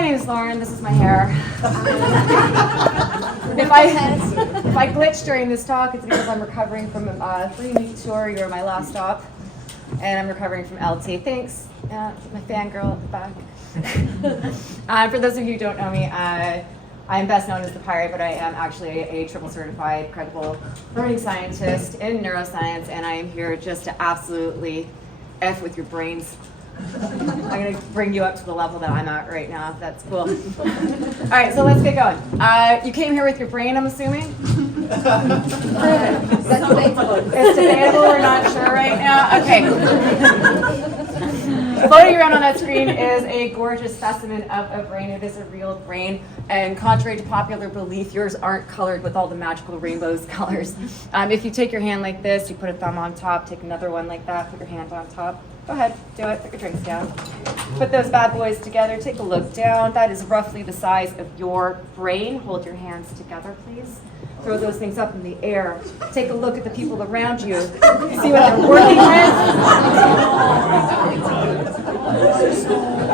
My name is Lauren. This is my hair. If I glitch during this talk, it's because I'm recovering from a 3-week tour. You were my last stop, and I'm recovering from LT. Thanks, my fangirl at the back. For those of you who don't know me, I'm best known as the Pirate, but I am actually a triple certified, credible learning scientist in neuroscience, and I am here just to absolutely F with your brains. I'm going to bring you up to the level that I'm at right now. That's cool. All right, so let's get going. You came here with your brain, I'm assuming? That's debatable. It's debatable, we're not sure right now? Okay. Floating around on that screen is a gorgeous specimen of a brain. It is a real brain, and contrary to popular belief, yours aren't colored with all the magical rainbows colors. If you take your hand like this, you put a thumb on top, take another one like that, put your hand on top. Go ahead, do it, put your drinks down. Put those bad boys together, take a look down. That is roughly the size of your brain. Hold your hands together, please. Throw those things up in the air. Take a look at the people around you. See what they're working with.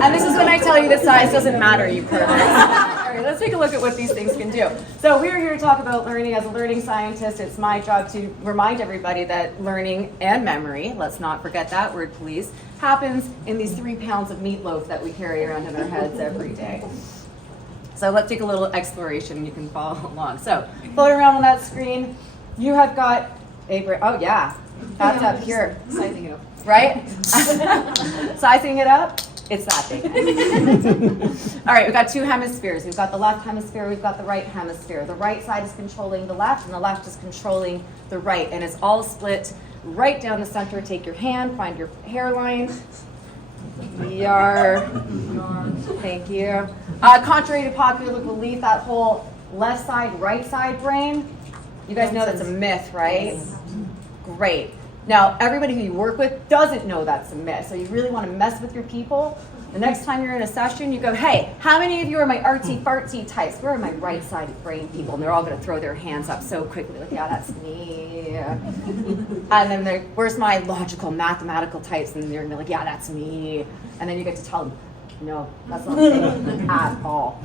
And this is when I tell you the size doesn't matter, you perverts. All right, let's take a look at what these things can do. So we're here to talk about learning. As a learning scientist, it's my job to remind everybody that learning and memory, let's not forget that word, please, happens in these 3 pounds of meatloaf that we carry around in our heads every day. So let's take a little exploration and you can follow along. So floating around on that screen, you have got a brain. Oh yeah, that's up here. Sizing it up. Right? Sizing it up, it's that big. All right, we've got 2 hemispheres. We've got the left hemisphere, we've got the right hemisphere. The right side is controlling the left and the left is controlling the right. And it's all split right down the center. Take your hand, find your hairline. YARR. Thank you. Contrary to popular belief, that whole left side, right side brain, you guys know that's a myth, right? Great. Now, everybody who you work with doesn't know that's a myth, so you really want to mess with your people. The next time you're in a session, you go, hey, how many of you are my artsy-fartsy types? Where are my right-sided brain people? And they're all going to throw their hands up so quickly, like, yeah, that's me. And then they're, where's my logical, mathematical types? And they're like, yeah, that's me. And then you get to tell them, no, that's not me at all.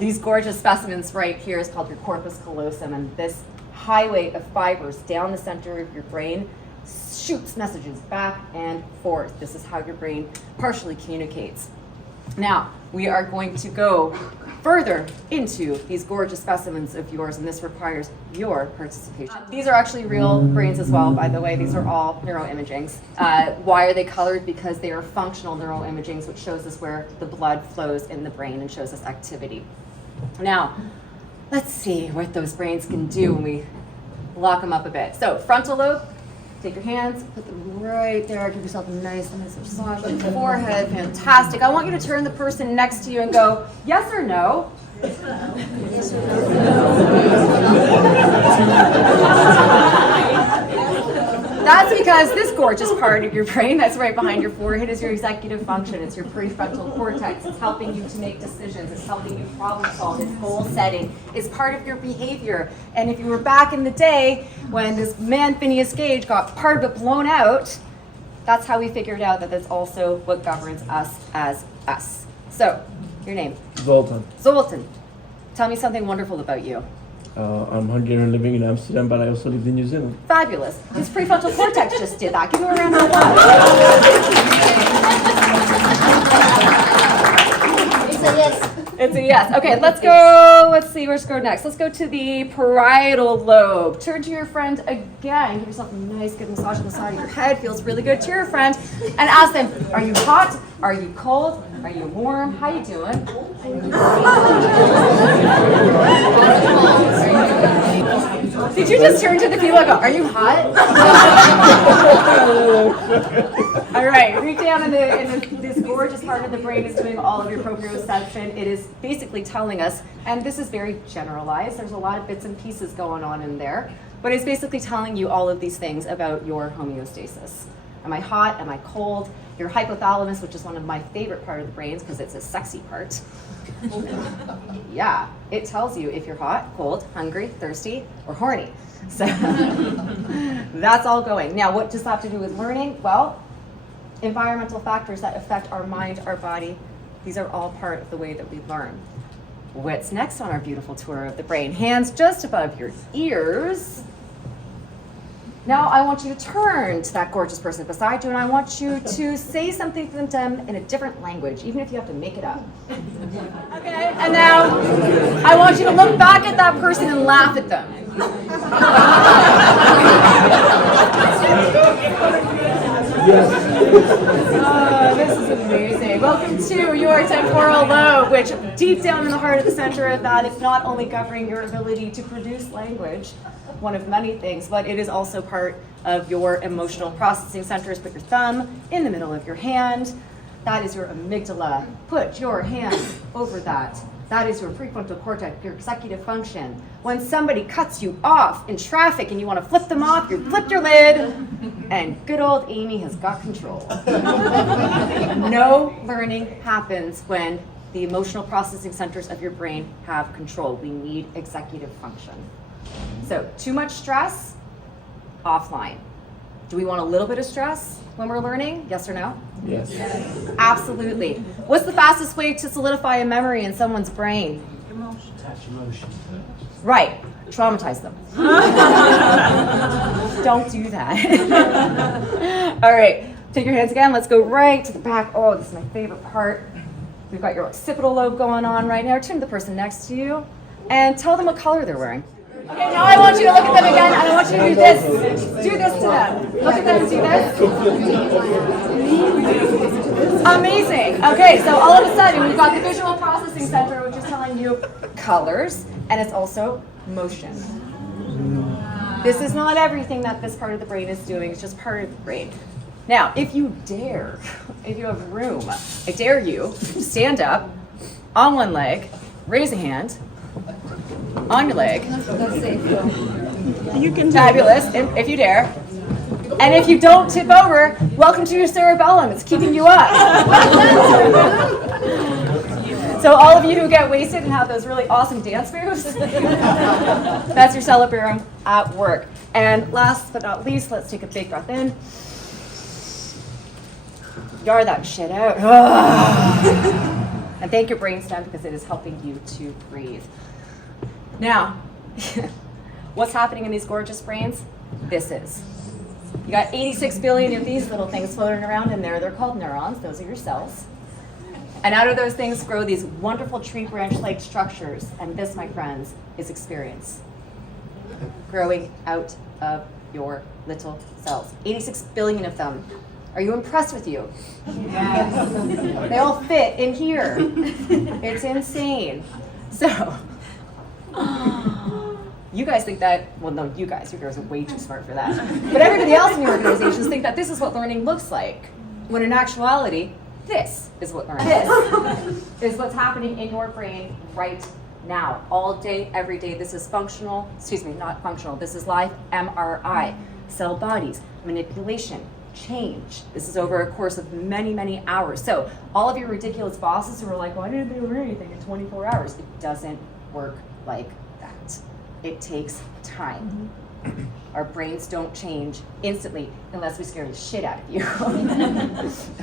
These gorgeous specimens right here is called your corpus callosum, and this highway of fibers down the center of your brain shoots messages back and forth. This is how your brain partially communicates. Now, we are going to go further into these gorgeous specimens of yours, and this requires your participation. These are actually real brains as well, by the way. These are all neuroimagings. Why are they colored? Because they are functional neuroimagings, which shows us where the blood flows in the brain and shows us activity. Now, let's see what those brains can do when we lock them up a bit. So, frontal lobe. Take your hands, put them right there, give yourself a nice massage on the forehead. Fantastic. I want you to turn the person next to you and go, yes or no? Yes or no? That's because this gorgeous part of your brain that's right behind your forehead is your executive function. It's your prefrontal cortex. It's helping you to make decisions. It's helping you problem solve. It's goal setting. It's part of your behavior. And if you were back in the day when this man Phineas Gage got part of it blown out, that's how we figured out that that's also what governs us as us. So, your name? Zoltan. Zoltan. Tell me something wonderful about you. I'm Hungarian living in Amsterdam, but I also lived in New Zealand. Fabulous. His prefrontal cortex just did that. Give him a round of applause. It's a yes. It's a yes. Okay, let's go. Let's see, let's go next. Let's go to the parietal lobe. Turn to your friend again. Give yourself a nice, good massage on the side of your head. Feels really good. To your friend and ask them, are you hot? Are you cold? Are you warm? How you doing? Did you just turn to the people and go, are you hot? All right, reach down in this gorgeous part of the brain is doing all of your proprioception. It is basically telling us, and this is very generalized, there's a lot of bits and pieces going on in there, but it's basically telling you all of these things about your homeostasis. Am I hot? Am I cold? Your hypothalamus, which is one of my favorite part of the brains because it's a sexy part. Yeah, it tells you if you're hot, cold, hungry, thirsty, or horny. So that's all going. Now, what does that have to do with learning? Well, environmental factors that affect our mind, our body, These are all part of the way that we learn. What's next on our beautiful tour of the brain? Hands just above your ears. Now I want you to turn to that gorgeous person beside you, and I want you to say something to them in a different language, even if you have to make it up. Okay, and now I want you to look back at that person and laugh at them. Oh, this is amazing. Welcome to your temporal lobe, which deep down in the heart of the center of that is not only governing your ability to produce language, one of many things, but it is also part of your emotional processing centers. Put your thumb in the middle of your hand. That is your amygdala. Put your hand over that. That is your prefrontal cortex, your executive function. When somebody cuts you off in traffic and you want to flip them off, you flip your lid, and good old Amy has got control. No learning happens when the emotional processing centers of your brain have control. We need executive function. So, too much stress, offline. Do we want a little bit of stress when we're learning? Yes or no? Yes. Absolutely. What's the fastest way to solidify a memory in someone's brain? Attach emotion. Right. Traumatize them. Don't do that. All right. Take your hands again. Let's go right to the back. Oh, this is my favorite part. We've got your occipital lobe going on right now. Turn to the person next to you and tell them what color they're wearing. Okay, now I want you to look at them again, and I want you to do this. Do this to them. Look at them and do this. Amazing. Okay, so all of a sudden, we've got the visual processing center, which is telling you colors, and it's also motion. This is not everything that this part of the brain is doing, it's just part of the brain. Now, if you dare, if you have room, I dare you to stand up on one leg, raise a hand, on your leg. You can fabulous, if you dare. And if you don't tip over, welcome to your cerebellum. It's keeping you up. So all of you who get wasted and have those really awesome dance moves, that's your cerebellum at work. And last but not least, let's take a big breath in. YARR that shit out. And thank your brainstem because it is helping you to breathe. Now, what's happening in these gorgeous brains? This is. You got 86 billion of these little things floating around in there. They're called neurons. Those are your cells. And out of those things grow these wonderful tree branch-like structures. And this, my friends, is experience. Growing out of your little cells. 86 billion of them. Are you impressed with you? Yes. They all fit in here. It's insane. So, you guys think that, well, no, you guys are way too smart for that. But everybody else in your organizations think that this is what learning looks like. When in actuality, this is what learning is. This is what's happening in your brain right now. All day, every day. This is functional, excuse me, not functional. This is live MRI. Cell bodies, manipulation, change. This is over a course of many, many hours. So all of your ridiculous bosses who are like, well, I didn't do anything in 24 hours. It doesn't work like that. It takes time. Our brains don't change instantly unless we scare the shit out of you.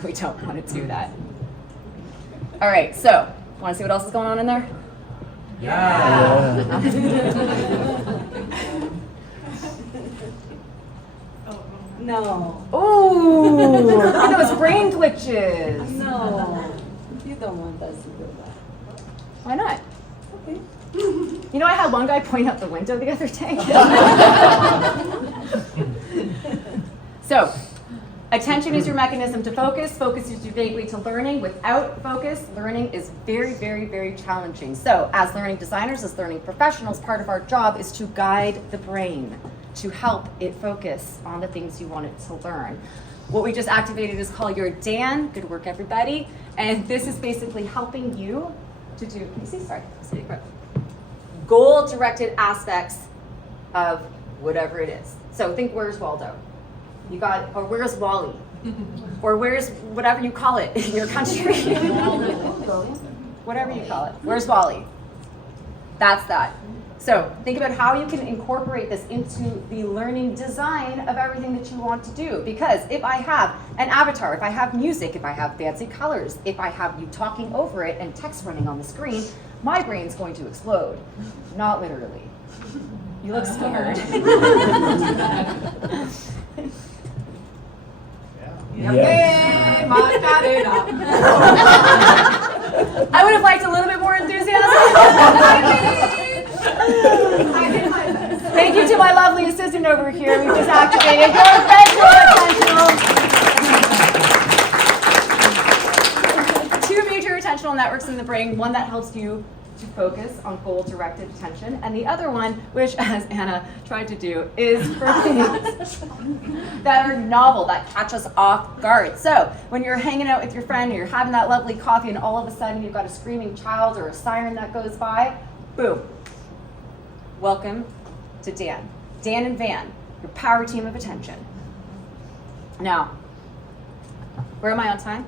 We don't want to do that. All right, so want to see what else is going on in there? Yeah. No. Ooh, look at those brain glitches. No. You don't want us to do that. Why not? Okay. You know, I had one guy point out the window the other day. So, attention is your mechanism to focus. Focus is your gateway to learning. Without focus, learning is very, very, very challenging. So, as learning designers, as learning professionals, part of our job is to guide the brain, to help it focus on the things you want it to learn. What we just activated is called your DAN. Good work, everybody. And this is basically helping you to do, goal-directed aspects of whatever it is. So think, where's Waldo? You got, or where's Wally? Or where's whatever you call it in your country. Whatever you call it. Where's Wally? That's that. So think about how you can incorporate this into the learning design of everything that you want to do. Because if I have an avatar, if I have music, if I have fancy colors, if I have you talking over it and text running on the screen, my brain's going to explode. Not literally. You look scared. Yes. I would have liked a little bit more enthusiasm. Thank you to my lovely assistant over here. We just activated your ventral attentional. Two major attentional networks in the brain. One that helps you to focus on goal-directed attention, and the other one, which, as Anna tried to do, is for things that are novel, that catch us off guard. So when you're hanging out with your friend, and you're having that lovely coffee, and all of a sudden you've got a screaming child or a siren that goes by, boom. Welcome to Dan and Van, your power team of attention. Now, where am I on time?